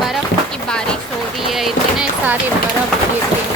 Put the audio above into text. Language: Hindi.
बर्फ़ की बारिश हो रही है, इतने सारे बर्फ़ गिर रही